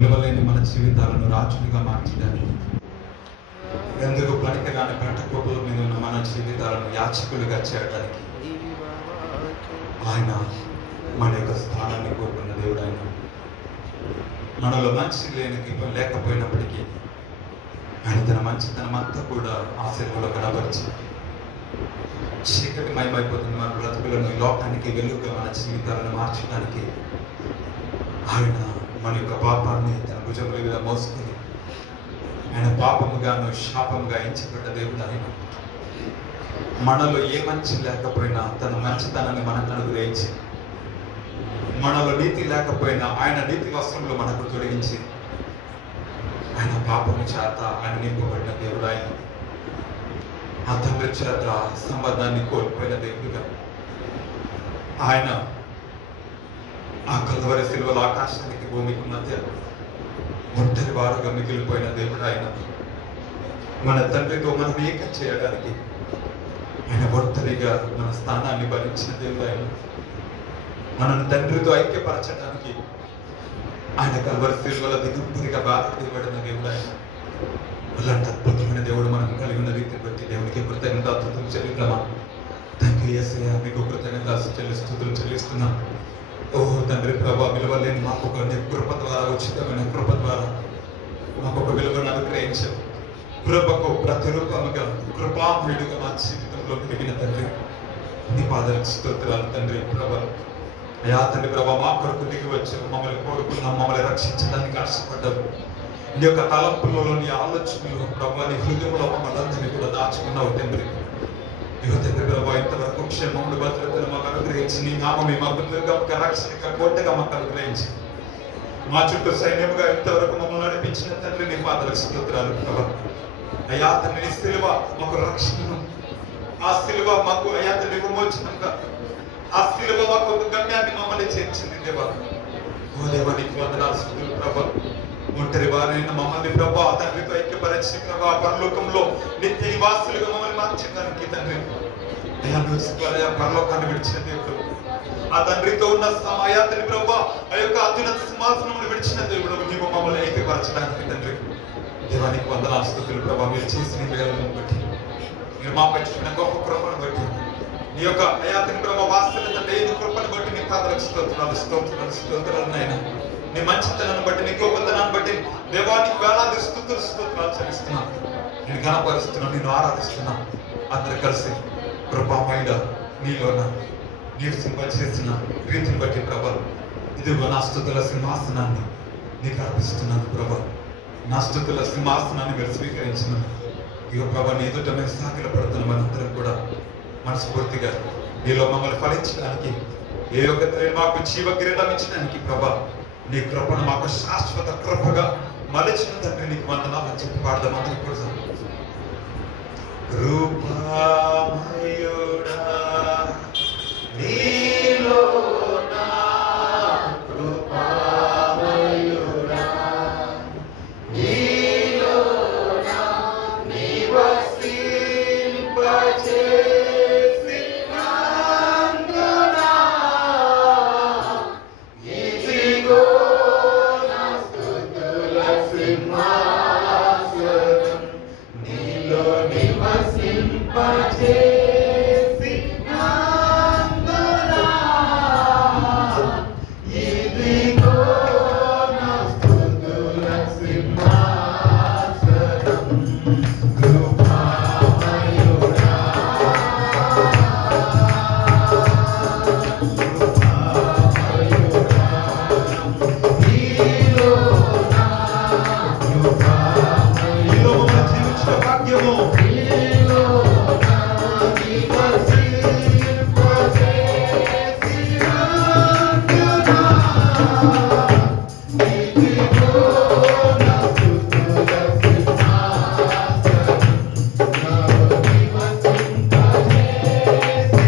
విలువలేని మన జీవితాలను రాజులుగా మార్చడానికి, ఎందుకు పనికిరాని పెట్టకోపల మీద ఉన్న మన జీవితాలను యాచకులుగా చేయడానికి ఆయన మన యొక్క స్థానాన్ని కోరుకున్న దేవుడు. ఆయన మనలో మంచి లేకపోయినప్పటికీ ఆయన తన మంచితనం అంతా కూడా ఆ శిలువలో కనబరిచి చీకటి మయమైపోతుంది మన బ్రతుకులను ఈ లోకానికి వెలుగుగా మన జీవితాలను మార్చడానికి ఆయన మన యొక్క పాపాన్ని తన భుజముల మీద మోసుకుని ఆయన పాపముగాను శాపముగా ఎంచబడ్డ దేవుడు. ఆయన మనలో ఏ మంచి లేకపోయినా తన మంచితనాన్ని మనకు అనుగ్రహించి, మనలో నీతి లేకపోయినా ఆయన నీతి వస్త్రంలో మనకు తొలగించి, ఆయన పాపము చేత ఆయన నింపబడిన దేవుడు. ఆయన ఆ తండ్రి చేత సంబంధాన్ని కోల్పోయిన దేవుడుగా ఆయన ఆ కల్వరి శిలువల ఆకాశానికి భూమికి మధ్య ఒంటరి వారుగా మిగిలిపోయిన దేవుడు. ఆయన మన తండ్రితో మనం ఏకం చేయడానికి ఆయన ఒంటరిగా మన స్థానాన్ని భరించిన దేవుడు. ఆయన మనను తండ్రితో ఐక్యపరచడానికి ఆయన కల్వరి శిలువల దిగుంపురిగా బాధపడిన దేవుడు. ఆయన అలాంటి అద్భుతమైన దేవుడు మనం కలిగి ఉన్న రీతిని బట్టి దేవునికి కృతజ్ఞతాస్తుతులు చెల్లిద్దామా? థ్యాంక్ యూ యేసయ్యా, మీకు కృతజ్ఞతాస్తుతులు చెల్లిస్తున్నాం. ఓ తండ్రి ప్రభా, విలువలేని మాకు ఒక కృప ద్వారా, ఉచితమైన కృప ద్వారా మాకు ఒక విలువను అనుగ్రహించారు. కృపకు ప్రతిరూపముగా కృపామయుడుగా మా జీవితంలో కలిగిన తండ్రి, నీ పాదాలకు స్తోత్రాలు తండ్రి. ప్రభా అయా తండ్రి ప్రభా, మా కొరకు దిగి వచ్చావు, మమ్మల్ని కోరుకున్నాం, మమ్మల్ని రక్షించడానికి ఆశపడ్డావు. నీ యొక్క తలంపులలో, నీ ఆలోచనలు ప్రభా, నీ హృదయంలో మమ్మల్ని అందరినీ కూడా దాచుకున్నావు తండ్రి. తండ్రి ప్రభా, ఇంతవరకు క్షేమములు భద్రతలు మాకు అనుగ్రహించి, నీ నామమే మాకు దుర్గముగా రక్షణగా కోటగా మాకు అనుగ్రహించి, మా చుట్టూ సైన్యముగా ఇంతవరకు మమ్మల్ని నడిపించిన తండ్రి, నీ పాదాలకు స్తోత్రాలు ప్రభా. అయా తండ్రి, నీ సిలువ మాకు రక్షణను, ఆ సిలువ మాకు అయా తండ్రి విమోచనంగా, ఆ సిలువ మాకు ఒక గమ్యాన్ని మమ్మల్ని చేర్చింది దేవా. ఓ దేవా, నీకు వందనాలు స్తుతులు ప్రభా. ఒంటరి వారైన మమ్మల్ని ప్రభా తండ్రితో ఐక్యపరిచి ప్రభా పరలోకంలో నిత్య నివాసులుగా మమ్మల్ని మార్చడానికి తండ్రి అయా పరలోకాన్ని విడిచిన దేవుడు, ఆ తండ్రితో ఉన్న అయా తండ్రి ప్రభా ఆ యొక్క అత్యున్నత సింహాసనమును విడిచిన దేవుడు, నీవు మమ్మల్ని ఐక్యపరచడానికి తండ్రి దేవానికి వందనాలు స్తుతులు ప్రభా. మీరు చేసిన మేలును బట్టి, మీరు మాపై చూపిన గొప్ప కృపను బట్టి, నీ యొక్క అయా తండ్రి ప్రభా వాత్సల్యత లేని కృపను బట్టి నీ పాదాలకు స్తోత్రాలు స్తోత్రాలు స్తోత్రాలు నాయన. నీ మంచితనాన్ని బట్టి, నీ గొప్పతనాన్ని బట్టి దేవానికి వేలాది స్తుతులు స్తోత్రాలు చెల్లిస్తున్నాను. నేను ఘనపరుస్తున్నాను, నేను ఆరాధిస్తున్నాను. అందరు కలిసి కృపామయుడ నీలోన నివసింపచేసిన ప్రీతిని బట్టి ప్రభా, ఇదిగో నా స్తుతుల సింహాసనాన్ని నీకు అర్పిస్తున్నాను ప్రభా. నా స్తుతుల సింహాసనాన్ని మీరు స్వీకరించిన ఇగో ప్రభా, నీ ఎదుట మేము సాగిల పడుతున్న మనందరం కూడా మనస్ఫూర్తిగా నీలో మమ్మల్ని ఫలించడానికి, ఏ యొక్క మాకు జీవ కిరీటం ఇచ్చడానికి ప్రభా, నీ కృపను మాకు శాశ్వత కృపగా మలచిన తండ్రి, నీకు వందనాలు చెప్పి పాడదాం అందరికి కూడా. కృపామయుడా నీలో నా కృపామయుడా నీలో నా నివసింపచేసి నందునా ఇదిగో నా స్తుతుల సింహాసనం నీలో నివసింపచేసి నందునా ఇదిగో నా స్తుతుల సింహాసనం. కృపామయుడా కృపామయుడా నీలో నా కృపామయుడా మమ్మల్ని జీవించిన భాగ్యము నీలో నా నివసింపచేసి నందునా ఇదిగో నా స్తుతుల సింహాసనం నాలో నివసింపచేసి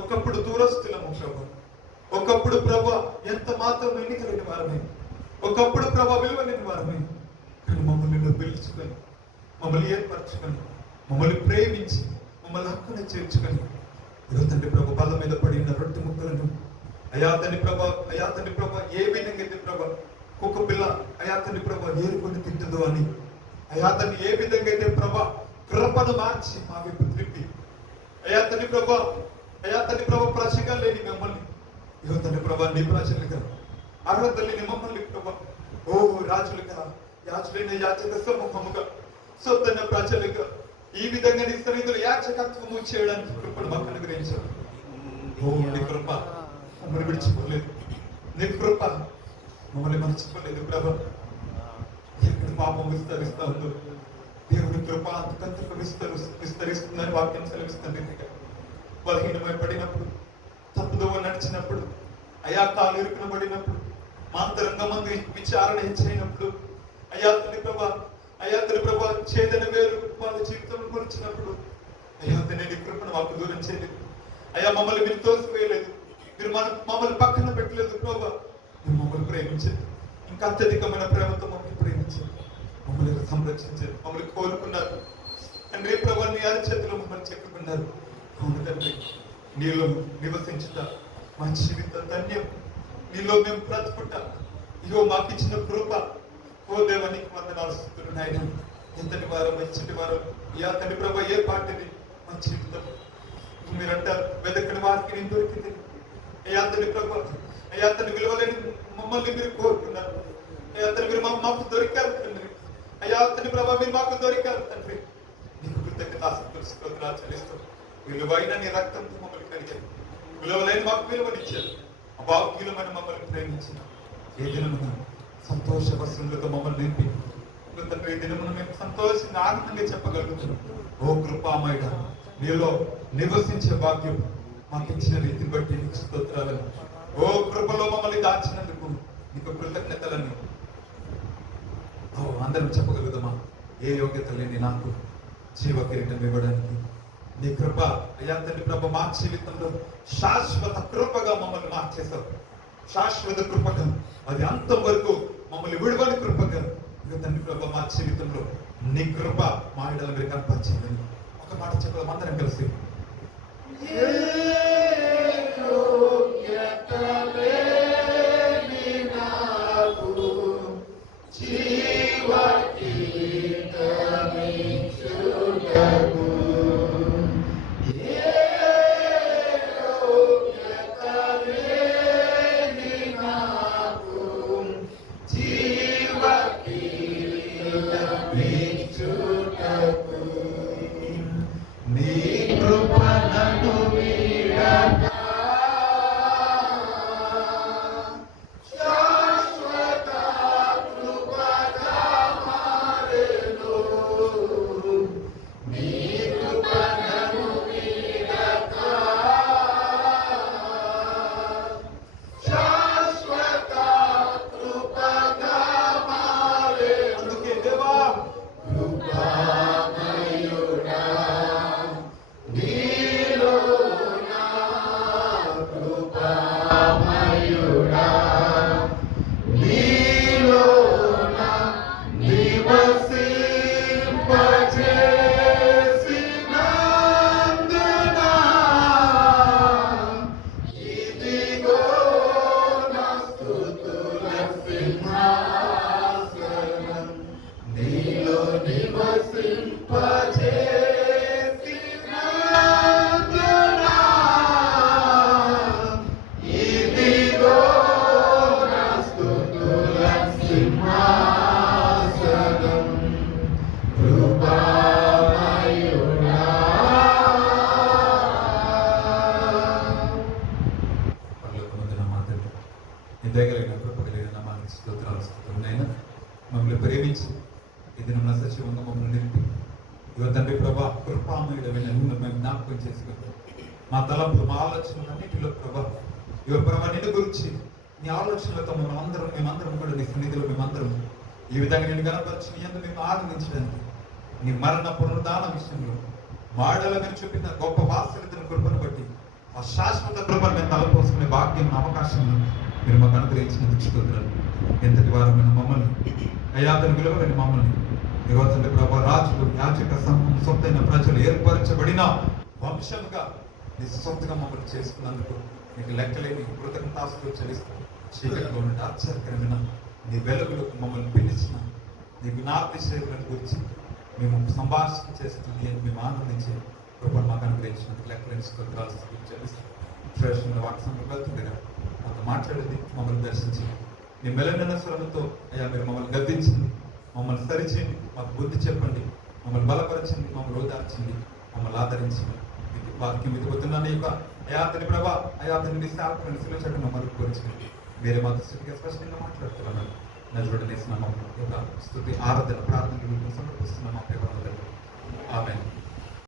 ఒకప్పుడు దూరస్తులము ప్రభు, ఒకప్పుడు ప్రభు ఎంత మాత్రం ఎన్నికలేని వారమే, ఒకప్పుడు ప్రభు విలువ లేని వారమే. కానీ మమ్మల్ని నువ్వు పిలుచుకొని, మమ్మల్ని ఏర్పరచుకొని, మమ్మల్ని ప్రేమించి, మమ్మల్ని హక్కుని చేర్చుకొని ఈరోజు తండ్రి ప్రభు బల్ల మీద పడిన రొట్టె ముక్కలను అయా తండ్రి ప్రభు ఏ విధంగా అయితే ప్రభు కుక్క పిల్ల అయా తండ్రి ప్రభు ఏరుకొని తింటుందో అని అయా తండ్రి ఏ విధంగా అయితే ప్రభు కృపను మార్చి మా వైపు త్రిప్పి అయా తండ్రి ప్రభు ప్రజగా లేని మమ్మల్ని ఈరోజు తండ్రి ప్రభు నీ ప్రజలుగా అర్హత లేని మమ్మల్ని ప్రభు ఓ రాజులుగా యాజులైన యాచక సమూహముగా సొంతైన ప్రజలుగా ఈ విధంగా నీ సన్నిధిలో యాచకత్వము చేయడానికి కృపను మాకు అనుగ్రహించారు. ఓ నీ కృప మమ్మల్ని విడిచిపోలేదు, నీ కృప మమ్మల్ని మర్చిపోలేదు ప్రభు. ఎక్కడ పాపం విస్తరిస్తా ఉందో దేవుడి కృప అంతకంతకు విస్తరిస్తుందని వాక్యం సెలవిస్తుంది. బలహీనమై పడినప్పుడు, తప్పుదోవ నడిచినప్పుడు, అయా కాలు ఇరుకున పడినప్పుడు, మాంతరంగ మంది విచారణ హెచ్చైనప్పుడు, అయా తల్లి ప్రభా చేదన వేరు వాళ్ళ జీవితంలో కొలిచినప్పుడు అయా నీ కృపను మాకు దూరం చేయలేదు. అయా మమ్మల్ని మీరు తోసివేయలేదు, మీరు మమ్మల్ని పక్కన పెట్టలేదు ప్రభా. మీరు మమ్మల్ని ప్రేమించారు, ఇంకా అత్యధికమైన ప్రేమతో మమ్మల్ని ప్రేమించారు, మమ్మల్ని సంరక్షించారు, మమ్మల్ని కోరుకున్నారు తండ్రి ప్రభా. నీ అరచేతిలో మమ్మల్ని చెక్కుకున్నారు. అవును తండ్రి, నీలో నివసించుట మా జీవిత ధన్యం, నీలో మేము బ్రతుకుట ఇగో మాకు ఇచ్చిన కృప. ఓ దేవానికి వందనాలు స్తుతులు నాయన. ఎంతటి వారు మంచిటి వారు అయ్యా తండ్రి ప్రభా ఏ పార్టీని మా జీవితం మీరంటారు వెదకని వారికి నేను దొరికింది. అయ్యా తండ్రి ప్రభా అయ్యా తండ్రి విలువలేని మమ్మల్ని మీరు కోరుకున్నారు. అయ్యా తండ్రి మీరు మాకు దొరికారు తండ్రి. అయ్యా తండ్రి ప్రభా మీరు మాకు దొరికారు తండ్రి. నీకు కృతజ్ఞతాస్తుతులు స్తోత్రాలు చెల్లిస్తూ విలువైన నీ రక్తంతో మమ్మల్ని కడిగారు. విలువలేని మాకు విలువనిచ్చారు. అభాగ్యులమైన మమ్మల్ని ప్రేమించిన ఏ దినమున సంతోష వసతులతో మమ్మల్ని నింపి తండ్రి ఈ దినమున మేము సంతోషంగా ఆనందంగా చెప్పగలుగుతున్నాం. ఓ కృపామయుడా నీలో నివసించే భాగ్యం మాకు ఇచ్చిన రీతిని బట్టి నీకు స్తోత్రాలను. ఓ కృపలో మమ్మల్ని దాచినందుకు నీకు కృతజ్ఞతలను. అందరం చెప్పగలుగుతామా? ఏ యోగ్యత లేని నాకు జీవ కిరీటం ఇవ్వడానికి నీ కృప అయ్యా తండ్రి ప్రభ మా జీవితంలో శాశ్వత కృపగా మమ్మల్ని మార్చేశావు. శాశ్వత కృపగా అది అంతం వరకు మమ్మల్ని విడువని కృపగా ఇక తండ్రి ప్రభ మా జీవితంలో నీ కృప మా ఇడల మీరు కనపరిచిందని ఒక మాట చెప్పడం అందరం కలిసి మమ్మల్ని ప్రేమించి ఇది నా సచివంగా మమ్మల్ని నిలిపి ఇవ తండ్రి ప్రభా కృపామయుడమైన మేము జ్ఞాపకం చేసుకుంటాం. మా తలంపులు మా ఆలోచనలన్నిటిలో ప్రభా ఇవ ప్రభా నిన్ను గురించి నీ ఆలోచనలతో మేమందరం కూడా నీ సన్నిధిలో మేమందరం ఈ విధంగా నేను కనపరిచి నీ యందు మేము ఆనందించడానికి నీ మరణ పునరుద్ధాన విషయంలో మాడల మీరు చూపిన గొప్ప వాత్సల్యతను కృపను బట్టి ఆ శాశ్వత కృపను మేము తలపోసుకునే భాగ్యం అవకాశం మీరు మాకు అనుగ్రహించినందుకు స్తోత్రాలు. ఎంతటి వారమైన మమ్మల్ని అయాతను విలువలని మమ్మల్ని యువతండ్రి ప్రభా రాజులు యాజక సమూహం సొంతైన ప్రజలు ఏర్పరచబడిన వంశముగా నీ సొంతగా మమ్మల్ని చేసుకున్నందుకు నీకు లెక్కలేని కృతజ్ఞతాస్తులు చెల్లిస్తాం. చీకటిలో నుండి ఆశ్చర్యకరమైన నీ వెలుగులకు మమ్మల్ని పిలిచిన నీ జ్ఞాపశేఖరణ గురించి మేము సంభాషణ చేస్తుంది అని మేము ఆనందించే కృపను మాకు అనుగ్రహించినందుకు లెక్కలేని స్తోత్రాలు చెల్లిస్తాం. శ్రేష్ఠమైన వాక్సంలో వెళ్తుండగా మాతో మాట్లాడింది మమ్మల్ని దర్శించి నీ మెలనైన స్వరంతో అయ్యా మీరు మమ్మల్ని గద్దించింది, మమ్మల్ని సరిచేయండి, మాకు బుద్ధి చెప్పండి, మమ్మల్ని బలపరచండి, మమ్మల్ని ఓదార్చండి, మమ్మల్ని ఆదరించండి. వాక్యం ఎదుగుతున్న నీ యొక్క అయాతని ప్రభా అయాతని నీ సేవకులను సిలువచటం మమ్మల్ని కోరించండి. వేరే మాతో స్థితిగా స్పష్టంగా మాట్లాడుతున్నాను. నజరుడనేసిన మమ్మల్ని యొక్క స్తుతి ఆరాధన ప్రార్థనలు సమర్పిస్తున్నాం. ఆమెన్.